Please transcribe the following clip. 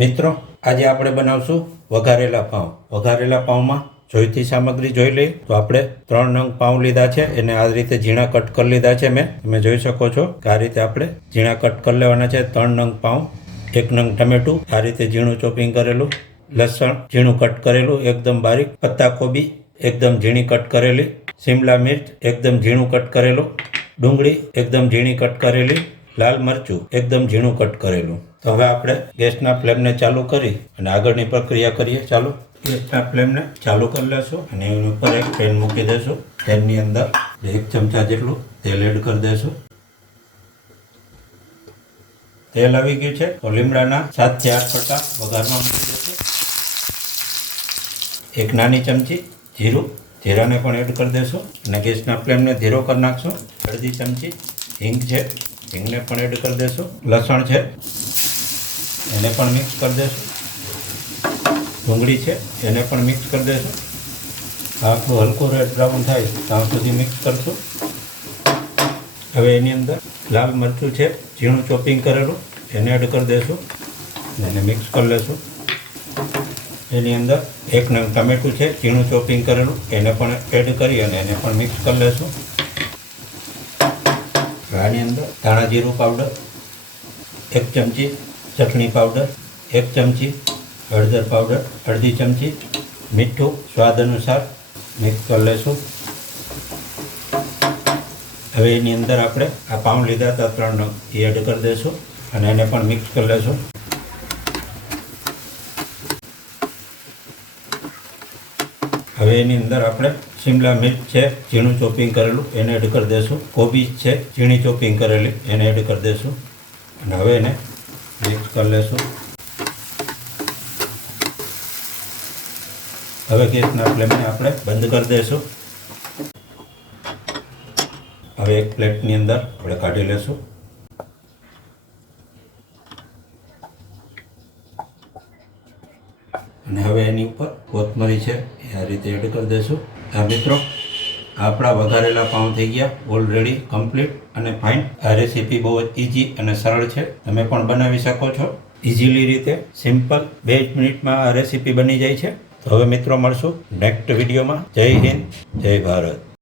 મિત્રો, આજે આપણે બનાવશું વઘારેલા પાઉં. વઘારેલા પાઉંમાં જોઈતી સામગ્રી જોઈ લઈએ તો આપણે 3 નંગ પાઉં લીધા છે. એને આ રીતે ઝીણા કટ કરી લીધા છે. તમે જોઈ શકો છો કે આ રીતે આપણે ઝીણા કટ કરી લેવાના છે. 3 નંગ પાઉં, 1 નંગ ટમેટું આ રીતે ઝીણું ચોપિંગ કરેલું, લસણ ઝીણું કટ કરેલું એકદમ બારીક, પત્તાકોબી એકદમ ઝીણી કટ કરેલી, શિમલા મિર્ચ એકદમ ઝીણું કટ કરેલું, ડુંગળી એકદમ ઝીણી કટ કરેલી, લાલ મરચું એકદમ ઝીણું કટ કરેલું. તો હવે આપણે ગેસના ફ્લેમને ચાલુ કરી અને આગળની પ્રક્રિયા કરીએ. ચાલો ગેસના ફ્લેમને ચાલુ કરી લેશું અને એની ઉપર એક પેન મૂકી દેશું. પેનની અંદર 1 ચમચા જેટલું તેલ એડ કરી દેશું. તેલ આવી ગયું છે તો લીમડાના 7 થી 8 પટ્ટા વઘારમાં મૂકી દેશું. 1 નાની ચમચી જીરાને પણ એડ કરી દેશું અને ગેસના ફ્લેમને ધીરો કરી નાખશું. અડધી ચમચી હિંગ છે, હિંગને પણ એડ કરી દેશું. લસણ છે એને પણ મિક્સ કરી દેશું. ડુંગળી છે એને પણ મિક્સ કરી દેશું. આપણું હલકું રેડ બ્રાઉન થાય ત્યાં સુધી મિક્સ કરશું. હવે એની અંદર લાલ મરચું છે ઝીણું ચોપિંગ કરેલું એને એડ કરી દેશું. એને મિક્સ કરી લેશું. એની અંદર 1 નંગ ટમેટું છે ઝીણું ચોપિંગ કરેલું એને પણ એડ કરી અને એને પણ મિક્સ કરી લેશું. આની અંદર ધાણા જીરું પાવડર, 1 ચમચી ચટણી પાવડર, 1 ચમચી હળદર પાવડર, અડધી ચમચી મીઠું સ્વાદ અનુસાર મિક્સ કરી લેશું. હવે એની અંદર આપણે આ પાઉં લીધા હતા 3 નંગ એ એડ કરી દઈશું અને એને પણ મિક્સ કરી લેશું. હવે એની અંદર આપણે શિમલા મિર્ચ છે ઝીણું ચોપિંગ કરેલું એને એડ કરી દઈશું. કોબીજ છે ઝીણી ચોપિંગ કરેલી એને એડ કરી દઈશું અને હવે એને મિક્સ કરી લેશું. હવે ગેસના ફ્લેમને આપણે બંધ કરી દઈશું. હવે એક પ્લેટની અંદર આપણે કાઢી લેશું. અને હવે એની ઉપર કોથમરી છે એ આ રીતે એડ કરી દઈશું. આ મિત્રો આપણા વઘારેલા પાઉં થઈ ગયા ઓલરેડી કમ્પ્લીટ અને ફાઇન. આ રેસીપી બહુ જ ઇઝી અને સરળ છે. તમે પણ બનાવી શકો છો ઇઝીલી રીતે. સિમ્પલ 2 મિનિટમાં આ રેસીપી બની જાય છે. તો હવે મિત્રો મળશું નેક્સ્ટ વિડીયોમાં. જય હિન્દ, જય ભારત.